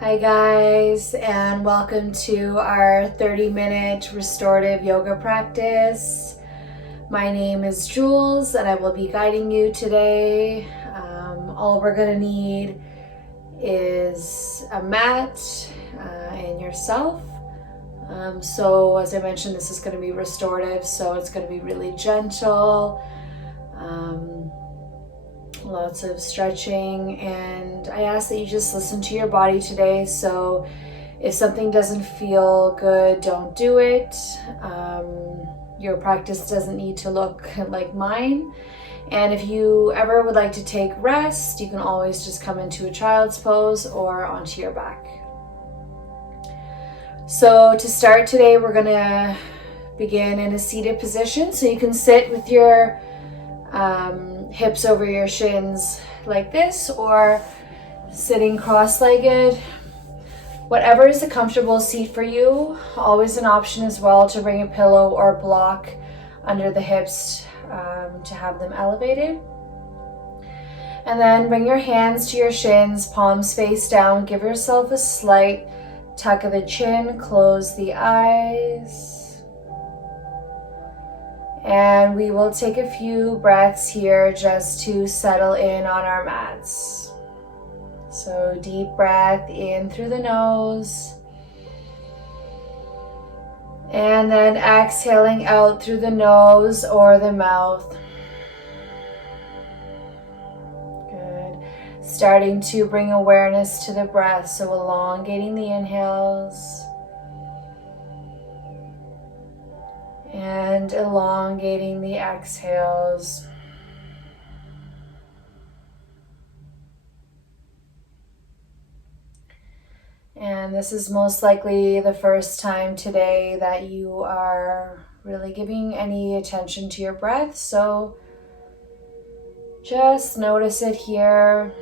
Hi guys, and welcome to our 30-minute restorative yoga practice. My name is Jules and I will be guiding you today. All we're going to need is a mat and yourself. So as I mentioned, this is going to be restorative, so it's going to be really gentle. Lots of stretching, and I ask that you just listen to your body today. So if something doesn't feel good, don't do it. Your practice doesn't need to look like mine. And if you ever would like to take rest, you can always just come into a child's pose or onto your back. So to start today, we're gonna begin in a seated position. So you can sit with your hips over your shins like this, or sitting cross-legged. Whatever is a comfortable seat for you. Always an option as well to bring a pillow or block under the hips to have them elevated. And then bring your hands to your shins, palms face down. Give yourself a slight tuck of the chin, close the eyes. And we will take a few breaths here just to settle in on our mats. So deep breath in through the nose. And then exhaling out through the nose or the mouth. Good. Starting to bring awareness to the breath, so elongating the inhales. And elongating the exhales. And this is most likely the first time today that you are really giving any attention to your breath. So just notice it here.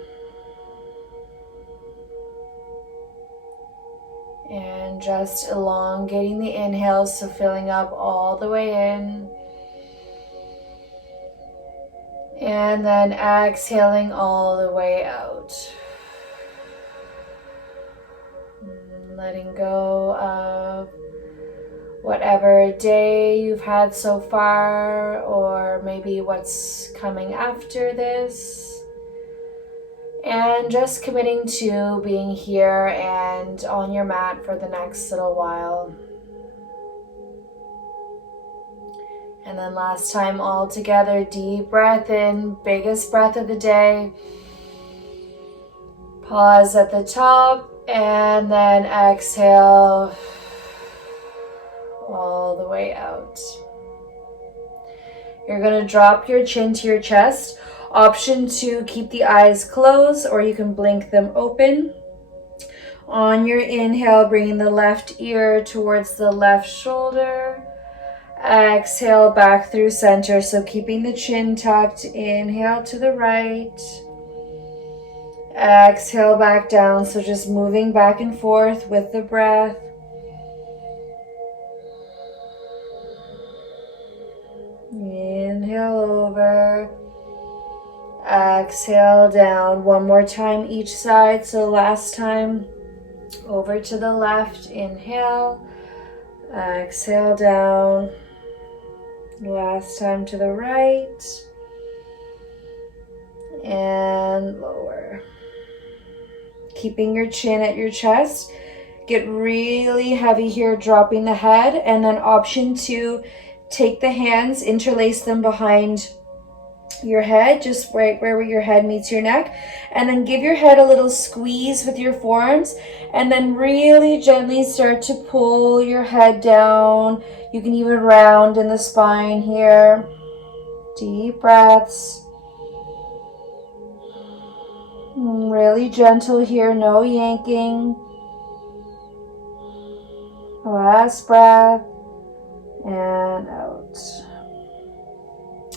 And just elongating the inhales, so filling up all the way in. And then exhaling all the way out. Letting go of whatever day you've had so far, or maybe what's coming after this. And just committing to being here and on your mat for the next little while. And then last time all together, deep breath in, biggest breath of the day. Pause at the top and then exhale all the way out. You're going to drop your chin to your chest. Option to keep the eyes closed, or you can blink them open. On your inhale, bringing the left ear towards the left shoulder. Exhale back through center, so keeping the chin tucked. Inhale to the right. Exhale back down, so just moving back and forth with the breath. Inhale over. Exhale down. One more time each side. So last time over to the left. Inhale. Exhale down. Last time to the right. And lower. Keeping your chin at your chest. Get really heavy here, dropping the head. And then option to take the hands, interlace them behind your head, just right where your head meets your neck, and then give your head a little squeeze with your forearms, and then really gently start to pull your head down. You can even round in the spine here. Deep breaths. Really gentle here, no yanking. Last breath, and out.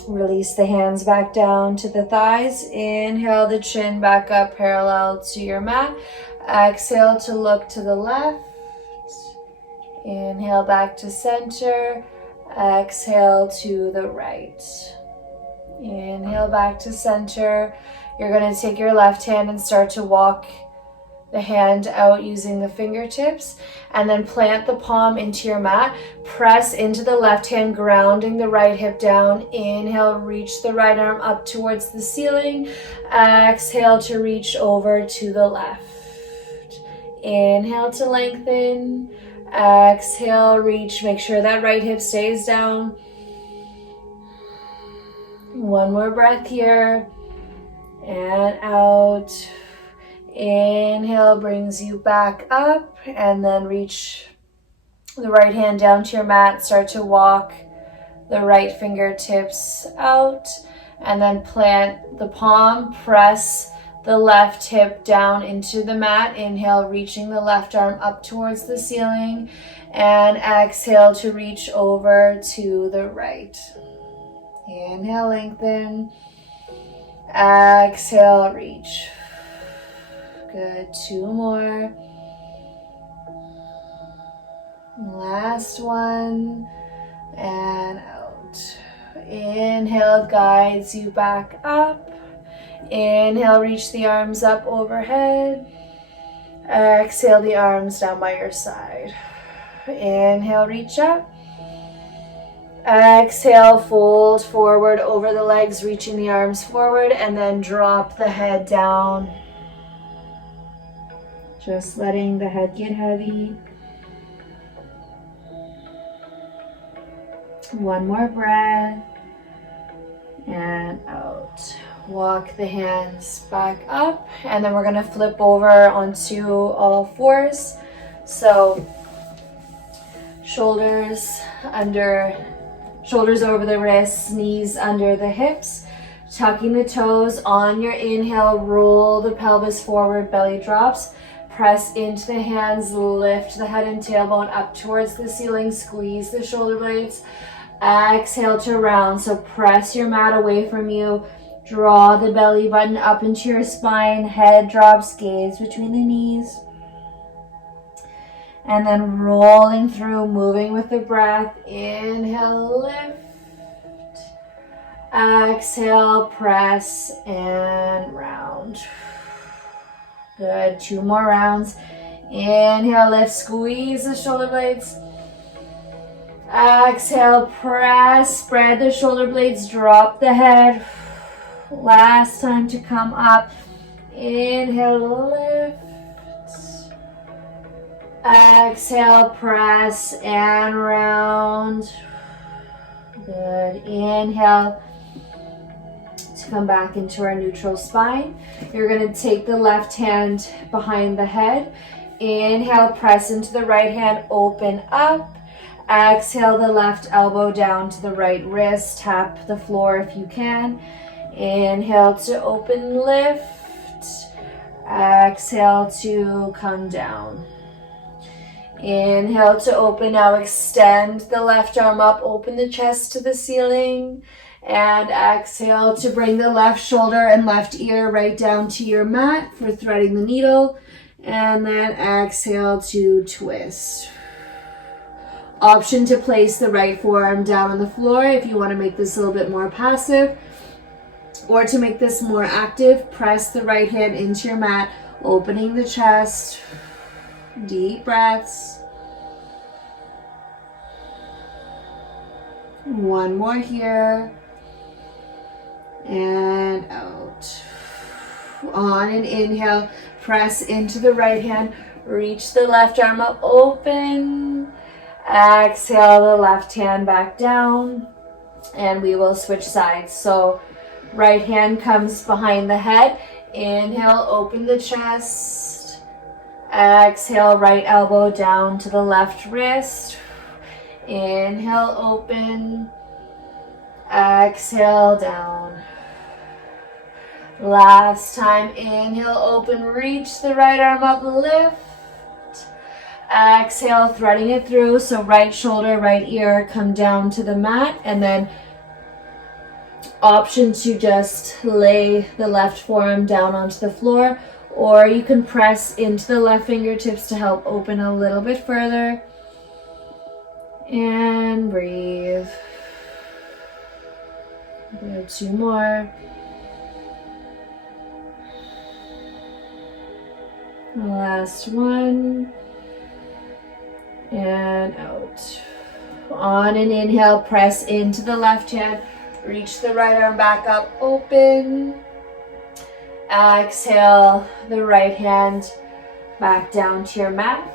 Release the hands back down to the thighs. Inhale the chin back up parallel to your mat. Exhale to look to the left. Inhale back to center. Exhale to the right. Inhale back to center. You're going to take your left hand and start to walk the hand out using the fingertips, and then plant the palm into your mat. Press into the left hand, grounding the right hip down. Inhale, reach the right arm up towards the ceiling. Exhale to reach over to the left. Inhale to lengthen. Exhale, reach. Make sure that right hip stays down. One more breath here. And out. Inhale brings you back up, and then reach the right hand down to your mat. Start to walk the right fingertips out, and then plant the palm. Press the left hip down into the mat. Inhale, reaching the left arm up towards the ceiling, and exhale to reach over to the right. Inhale, lengthen. Exhale, reach. Good, 2 more. Last one, and out. Inhale guides you back up. Inhale, reach the arms up overhead. Exhale, the arms down by your side. Inhale, reach up. Exhale, fold forward over the legs, reaching the arms forward, and then drop the head down. Just letting the head get heavy. One more breath. And out. Walk the hands back up, and then we're going to flip over onto all fours. So shoulders over the wrists, knees under the hips, tucking the toes. On your inhale, roll the pelvis forward, belly drops. Press into the hands, lift the head and tailbone up towards the ceiling, squeeze the shoulder blades. Exhale to round, so press your mat away from you. Draw the belly button up into your spine, head drops, gaze between the knees. And then rolling through, moving with the breath. Inhale, lift. Exhale, press and round. Good, 2 more rounds. Inhale, lift, squeeze the shoulder blades. Exhale, press, spread the shoulder blades, drop the head. Last time to come up. Inhale, lift. Exhale, press and round. Good. Inhale to come back into our neutral spine. You're going to take the left hand behind the head. Inhale, press into the right hand, open up. Exhale, the left elbow down to the right wrist. Tap the floor if you can. Inhale to open, lift. Exhale to come down. Inhale to open. Now extend the left arm up, open the chest to the ceiling. And exhale to bring the left shoulder and left ear right down to your mat for threading the needle. And then exhale to twist. Option to place the right forearm down on the floor if you want to make this a little bit more passive. Or to make this more active, press the right hand into your mat, opening the chest. Deep breaths. One more here. And out. On an inhale, press into the right hand, reach the left arm up, open. Exhale the left hand back down, and we will switch sides. So right hand comes behind the head. Inhale, open the chest. Exhale, right elbow down to the left wrist. Inhale, open. Exhale, down. Last time, inhale, open, reach the right arm up, lift. Exhale, threading it through, so right shoulder, right ear come down to the mat, and then option to just lay the left forearm down onto the floor, or you can press into the left fingertips to help open a little bit further. And breathe. Good, 2 more. Last one. And out. On an inhale, press into the left hand. Reach the right arm back up, open. Exhale the right hand back down to your mat.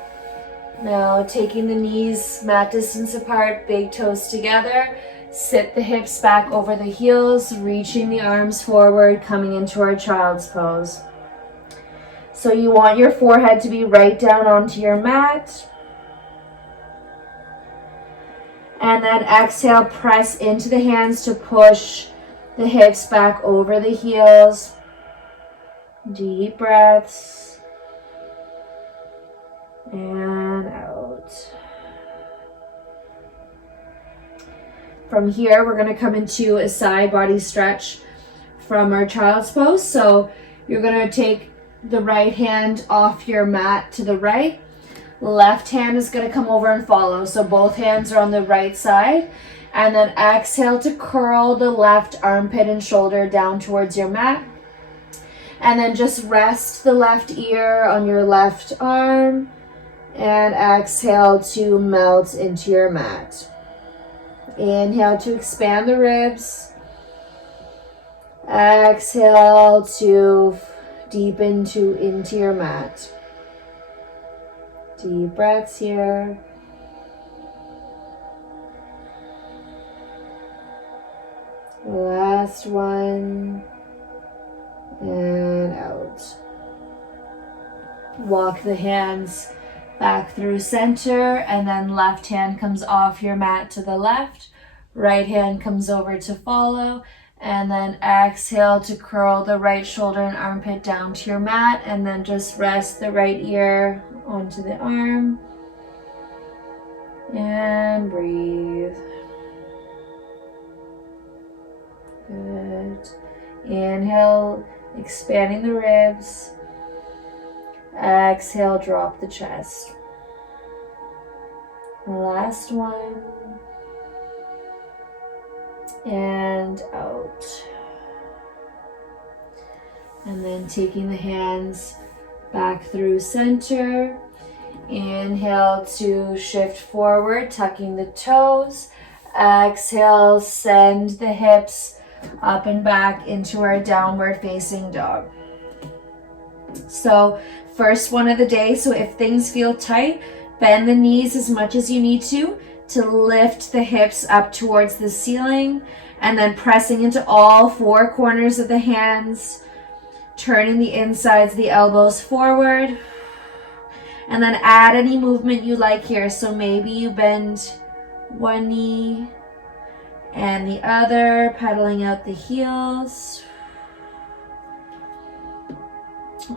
Now taking the knees mat distance apart, big toes together. Sit the hips back over the heels, reaching the arms forward, coming into our child's pose. So you want your forehead to be right down onto your mat. And then exhale, press into the hands to push the hips back over the heels. Deep breaths. And out. From here, we're going to come into a side body stretch from our child's pose. So you're going to take the right hand off your mat to the right. Left hand is going to come over and follow. So both hands are on the right side. And then exhale to curl the left armpit and shoulder down towards your mat. And then just rest the left ear on your left arm. And exhale to melt into your mat. Inhale to expand the ribs. Exhale to deepen into your mat. Deep breaths here. Last one. And out. Walk the hands back through center, and then left hand comes off your mat to the left. Right hand comes over to follow. And then exhale to curl the right shoulder and armpit down to your mat. And then just rest the right ear onto the arm. And breathe. Good. Inhale, expanding the ribs. Exhale, drop the chest. Last one. And out. And then taking the hands back through center. Inhale to shift forward, tucking the toes. Exhale, send the hips up and back into our downward facing dog. So first one of the day, so if things feel tight, bend the knees as much as you need to lift the hips up towards the ceiling, and then pressing into all four corners of the hands, turning the insides of the elbows forward, and then add any movement you like here. So maybe you bend one knee and the other, pedaling out the heels.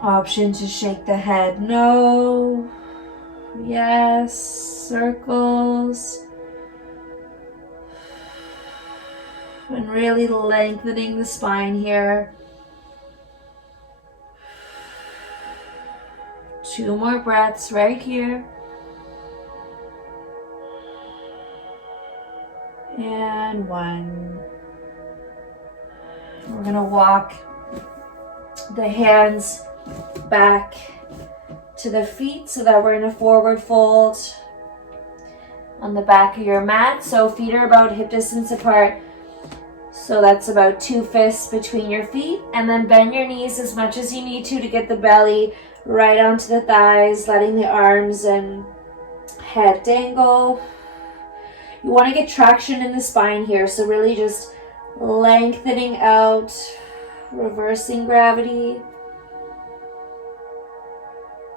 Option to shake the head, no, yes, circles. And really lengthening the spine here. 2 more breaths right here. And 1. We're going to walk the hands back to the feet so that we're in a forward fold on the back of your mat. So feet are about hip distance apart. So that's about 2 fists between your feet. And then bend your knees as much as you need to get the belly right onto the thighs, letting the arms and head dangle. You want to get traction in the spine here. So really just lengthening out, reversing gravity.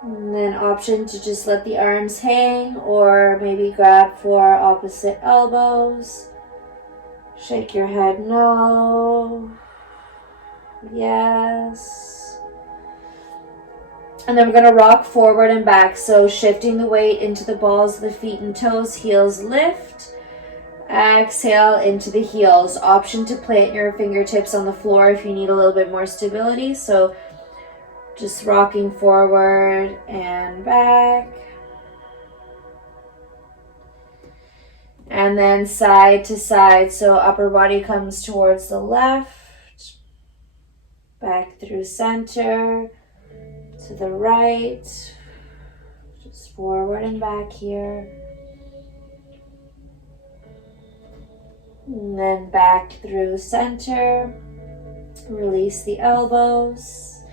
And then option to just let the arms hang, or maybe grab for opposite elbows. Shake your head, no, yes. And then we're going to rock forward and back. So shifting the weight into the balls of the feet and toes, heels lift. Exhale into the heels. Option to plant your fingertips on the floor if you need a little bit more stability. So just rocking forward and back. And then side to side. So upper body comes towards the left. Back through center. to the right, just forward and back here. And then back through center. Release the elbows.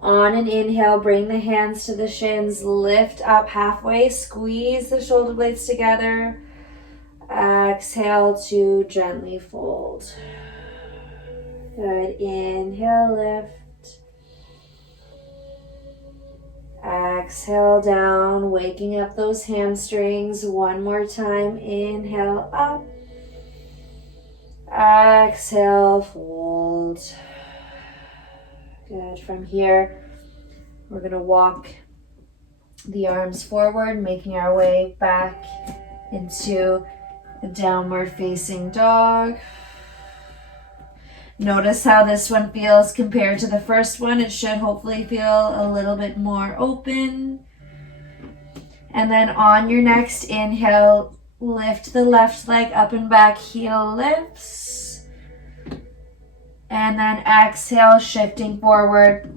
On an inhale, bring the hands to the shins, lift up halfway, squeeze the shoulder blades together. Exhale to gently fold. Good, inhale, lift. Exhale down, waking up those hamstrings. One more time, inhale up. Exhale, fold. Good. From here, we're going to walk the arms forward, making our way back into a downward facing dog. Notice how this one feels compared to the first one. It should hopefully feel a little bit more open. And then on your next inhale, lift the left leg up and back, heel lifts. And then exhale, shifting forward,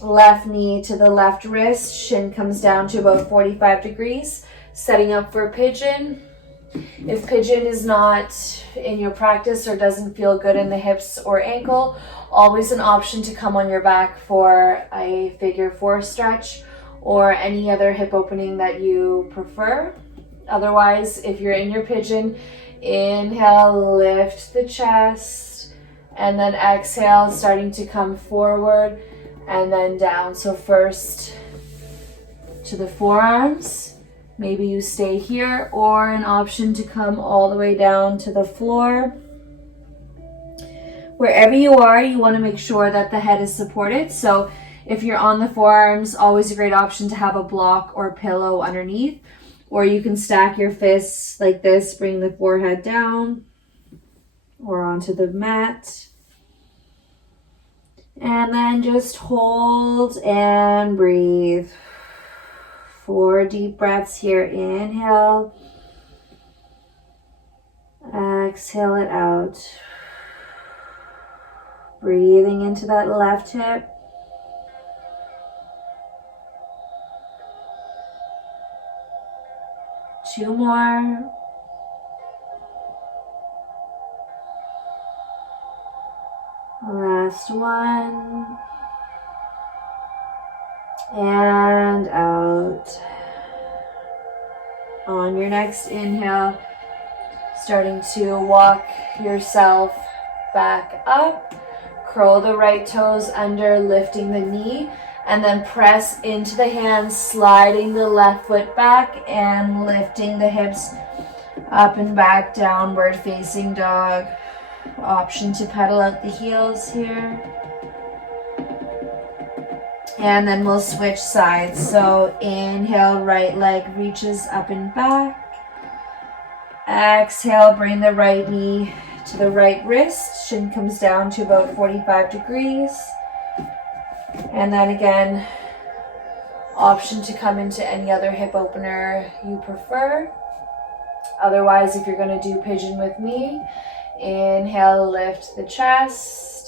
left knee to the left wrist, shin comes down to about 45 degrees, setting up for pigeon. If pigeon is not in your practice or doesn't feel good in the hips or ankle, always an option to come on your back for a figure 4 stretch or any other hip opening that you prefer. Otherwise, if you're in your pigeon, inhale, lift the chest. And then exhale, starting to come forward and then down. So first to the forearms. Maybe you stay here, or an option to come all the way down to the floor. Wherever you are, you want to make sure that the head is supported. So if you're on the forearms, always a great option to have a block or pillow underneath. Or you can stack your fists like this, bring the forehead down or onto the mat. And then just hold and breathe. 4 deep breaths here. Inhale. Exhale it out. Breathing into that left hip. Two more. Last one. And out. On your next inhale, starting to walk yourself back up. Curl the right toes under, lifting the knee, and then press into the hands, sliding the left foot back and lifting the hips up and back, downward facing dog. Option to pedal out the heels here. And then we'll switch sides. So inhale, right leg reaches up and back. Exhale, bring the right knee to the right wrist. Shin comes down to about 45 degrees. And then again, option to come into any other hip opener you prefer. Otherwise, if you're going to do pigeon with me, inhale, lift the chest.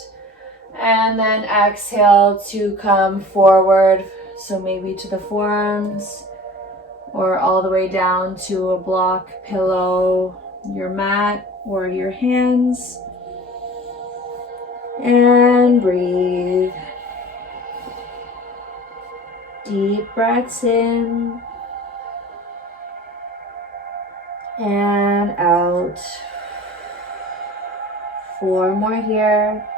And then exhale to come forward. So maybe to the forearms or all the way down to a block, pillow, your mat, or your hands. And breathe. Deep breaths in and out. 4 more here.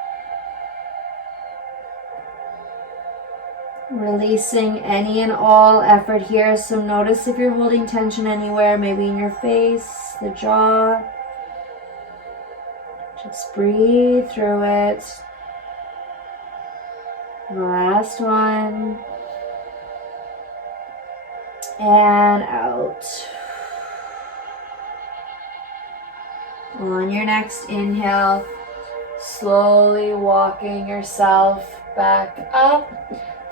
Releasing any and all effort here. So notice if you're holding tension anywhere, maybe in your face, the jaw. Just breathe through it. Last one. And out. On your next inhale, slowly walking yourself back up.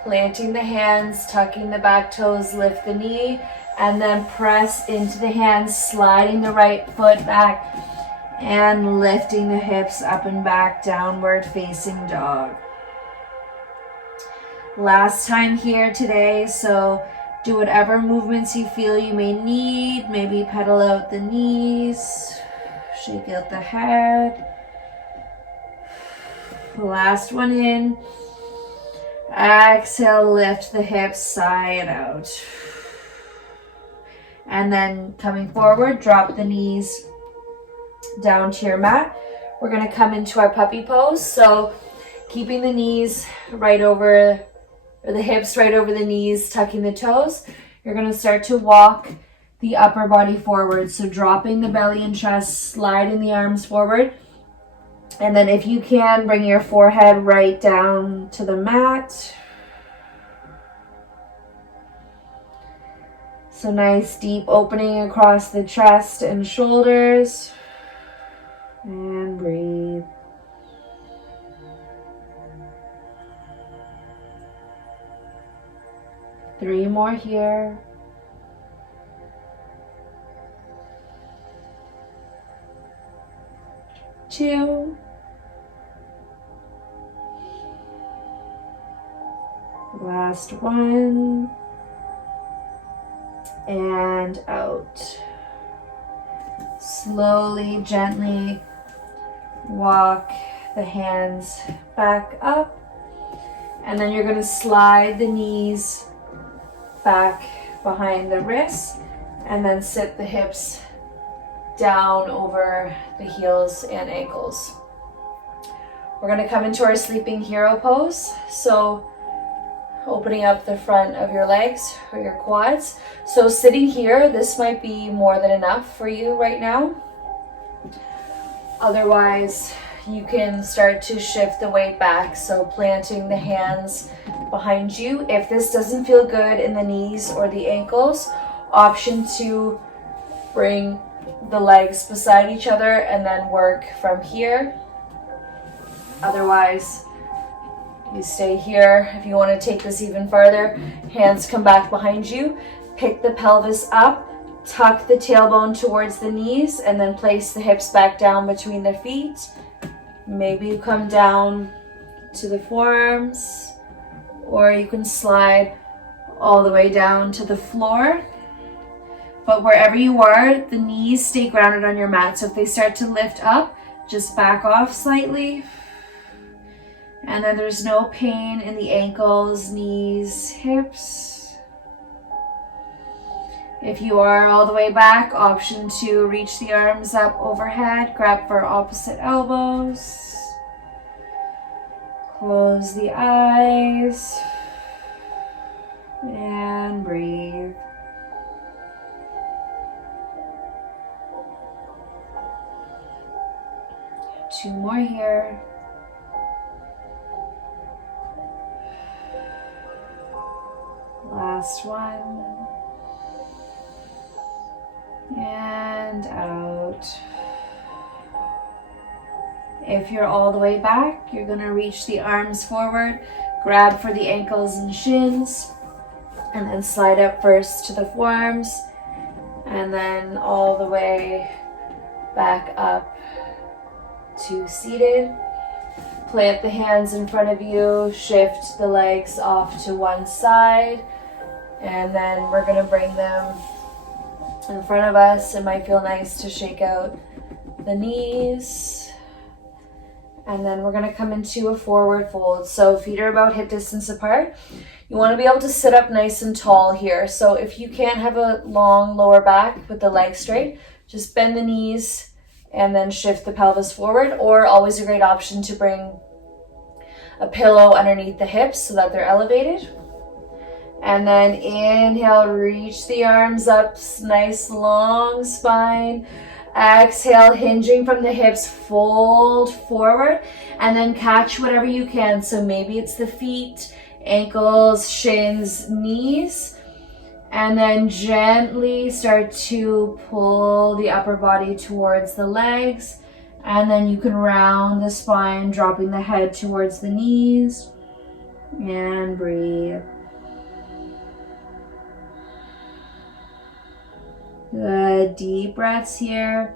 Planting the hands, tucking the back toes, lift the knee, and then press into the hands, sliding the right foot back, and lifting the hips up and back, downward facing dog. Last time here today, so do whatever movements you feel you may need. Maybe pedal out the knees, shake out the head. Last one in. Exhale, lift the hips side out. And then coming forward, drop the knees down to your mat. We're going to come into our puppy pose. So keeping the knees right over, or the hips right over the knees, tucking the toes. You're going to start to walk the upper body forward. So dropping the belly and chest, sliding the arms forward. And then if you can, bring your forehead right down to the mat. So nice deep opening across the chest and shoulders. And breathe. Three more here. Two. Last one. And out. Slowly, gently walk the hands back up. And then you're going to slide the knees back behind the wrists and then sit the hips down over the heels and ankles. We're going to come into our sleeping hero pose. So opening up the front of your legs or your quads. So sitting here, this might be more than enough for you right now. Otherwise, you can start to shift the weight back. So planting the hands behind you. If this doesn't feel good in the knees or the ankles, option to bring the legs beside each other and then work from here. Otherwise, you stay here. If you want to take this even farther, hands come back behind you. Pick the pelvis up, tuck the tailbone towards the knees, and then place the hips back down between the feet. Maybe you come down to the forearms, or you can slide all the way down to the floor. But wherever you are, the knees stay grounded on your mat. So if they start to lift up, just back off slightly. And then there's no pain in the ankles, knees, hips. If you are all the way back, option to reach the arms up overhead, grab for opposite elbows. Close the eyes and breathe. Two more here. Last one. And out. If you're all the way back, you're going to reach the arms forward, grab for the ankles and shins, and then slide up first to the forearms, and then all the way back up to seated. Plant the hands in front of you, shift the legs off to one side, and then we're going to bring them in front of us. It might feel nice to shake out the knees. And then we're going to come into a forward fold. So feet are about hip distance apart. You want to be able to sit up nice and tall here. So if you can't have a long lower back with the legs straight, just bend the knees and then shift the pelvis forward. Or always a great option to bring a pillow underneath the hips so that they're elevated. And then inhale, reach the arms up, nice long spine. Exhale, hinging from the hips, fold forward, and then catch whatever you can. So maybe it's the feet, ankles, shins, knees, and then gently start to pull the upper body towards the legs, and then you can round the spine, dropping the head towards the knees, and breathe. Good, deep breaths here.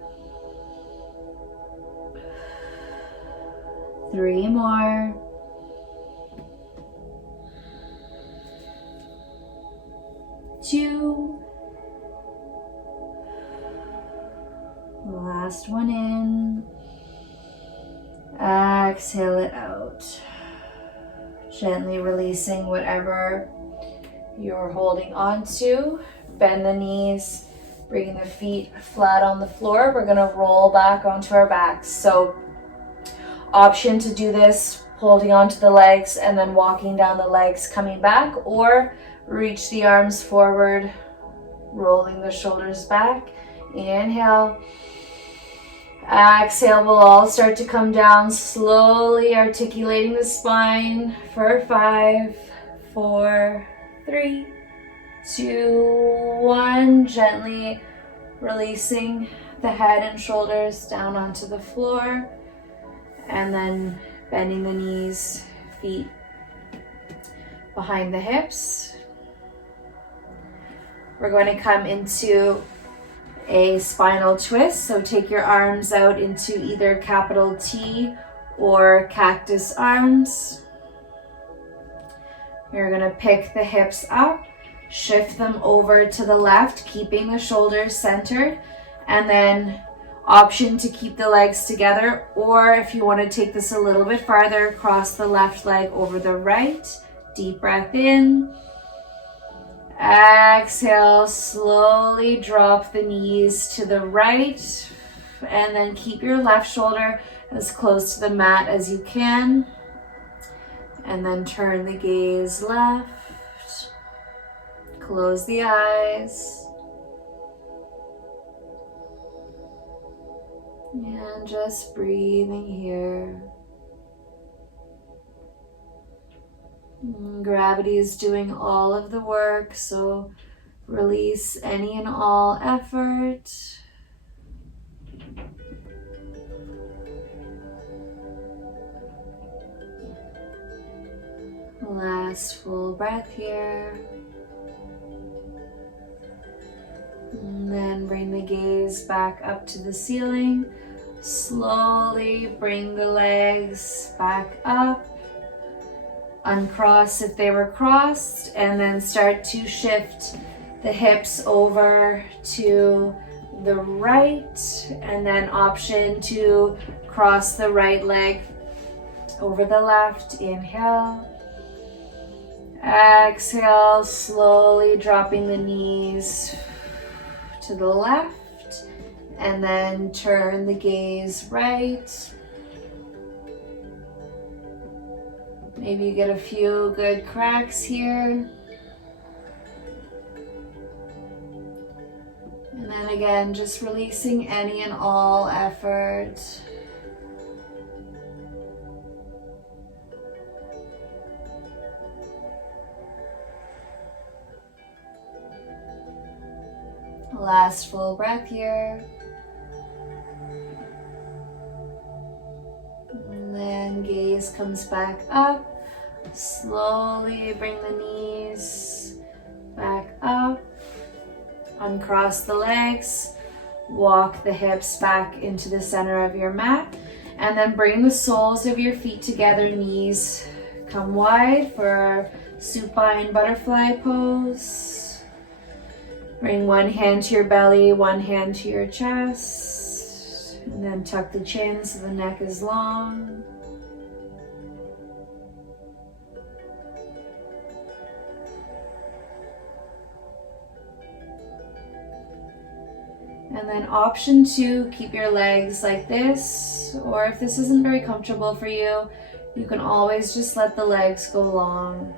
3 more. 2. Last one in. Exhale it out. Gently releasing whatever you're holding on to. Bend the knees, bring the feet flat on the floor. We're gonna roll back onto our backs. So option to do this holding onto the legs and then walking down the legs, coming back, or reach the arms forward, rolling the shoulders back. Inhale. Exhale, we'll all start to come down, slowly articulating the spine for 5, 4, 3, 2, 1. Gently releasing the head and shoulders down onto the floor, and then bending the knees, feet behind the hips. We're going to come into a spinal twist. So take your arms out into either capital T or cactus arms. You're going to pick the hips up, shift them over to the left, keeping the shoulders centered, and then option to keep the legs together, or if you want to take this a little bit farther, cross the left leg over the right. Deep breath in. Exhale, slowly drop the knees to the right, and then keep your left shoulder as close to the mat as you can. And then turn the gaze left. Close the eyes. And just breathing here. Gravity is doing all of the work, so release any and all effort. Last full breath here. And then bring the gaze back up to the ceiling. Slowly bring the legs back up. Uncross if they were crossed, and then start to shift the hips over to the right, and then option to cross the right leg over the left. Inhale. Exhale, slowly dropping the knees to the left, and then turn the gaze right. Maybe you get a few good cracks here. And then again, just releasing any and all effort. Last full breath here. And then gaze comes back up. Slowly bring the knees back up. Uncross the legs. Walk the hips back into the center of your mat. And then bring the soles of your feet together. Knees come wide for supine butterfly pose. Bring one hand to your belly, one hand to your chest. And then tuck the chin so the neck is long. And then option 2, keep your legs like this, or if this isn't very comfortable for you, you can always just let the legs go long.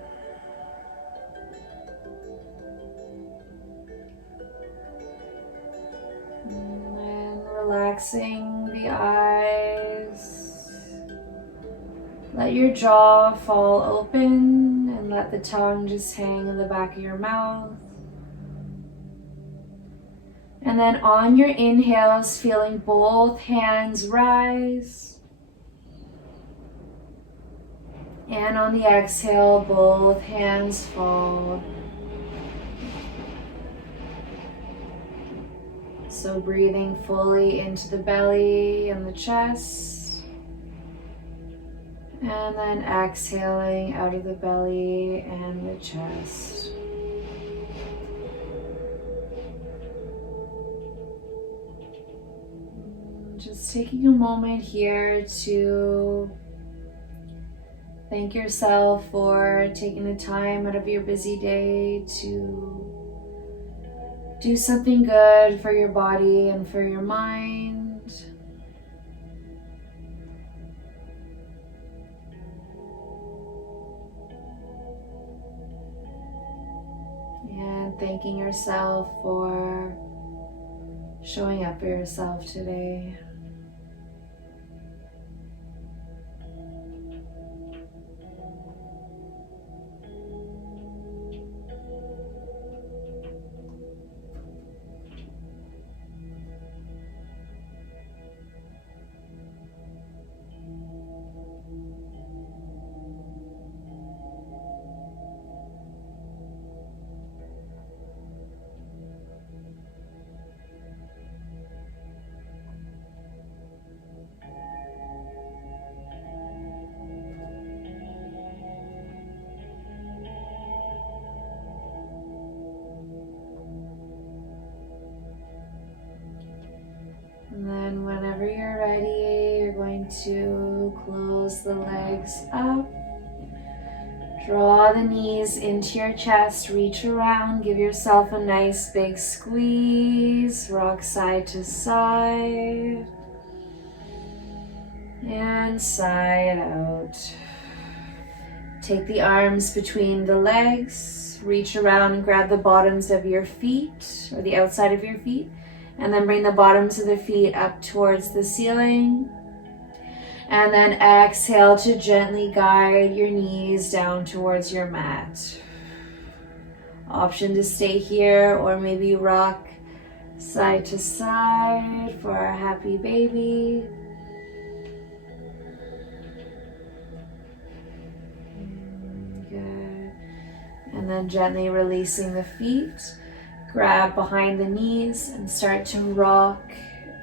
And then relaxing the eyes. Let your jaw fall open and let the tongue just hang in the back of your mouth. And then on your inhales, feeling both hands rise. And on the exhale, both hands fall. So breathing fully into the belly and the chest. And then exhaling out of the belly and the chest. Just taking a moment here to thank yourself for taking the time out of your busy day to do something good for your body and for your mind. And thanking yourself for showing up for yourself today. And then whenever you're ready, you're going to close the legs up. Draw the knees into your chest, reach around, give yourself a nice big squeeze, rock side to side, and side out. Take the arms between the legs, reach around and grab the bottoms of your feet, or the outside of your feet, and then bring the bottoms of the feet up towards the ceiling. And then exhale to gently guide your knees down towards your mat. Option to stay here or maybe rock side to side for our happy baby. Good. And then gently releasing the feet. Grab behind the knees and start to rock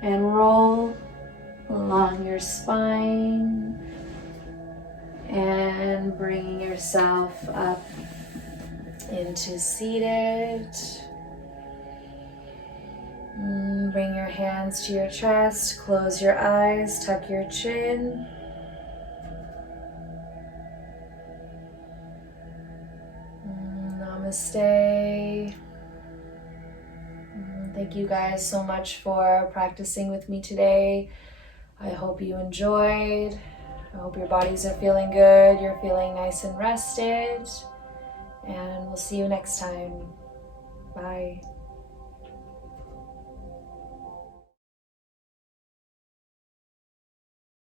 and roll along your spine, and bringing yourself up into seated. Bring your hands to your chest, close your eyes, tuck your chin. Namaste. Thank you guys so much for practicing with me today. I hope you enjoyed. I hope your bodies are feeling good. You're feeling nice and rested. And we'll see you next time. Bye.